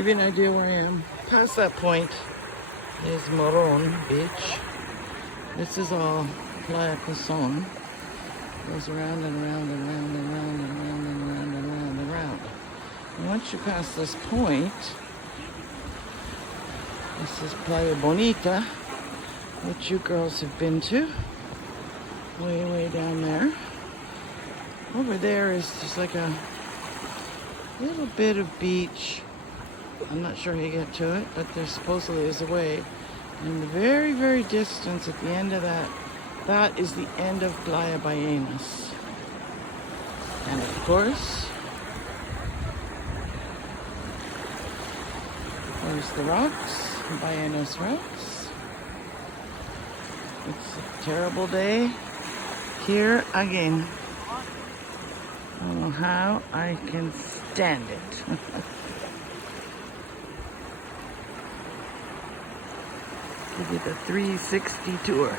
Give you an idea where I am. Past that point is Moron Beach. This is all Playa Coson. Goes around and around and around and around and around and around and around and around. And once you pass this point, this is Playa Bonita, which you girls have been to. Way, way down there. Over there is just like a little bit of beach. I'm not sure how you get to it, but there supposedly is a way. And in the very, very distance at the end of that, that is the end of Playa Ballenas. And of course, there's the rocks, Ballenas rocks. It's a terrible day here again. I don't know how I can stand it. Give you the 360 tour.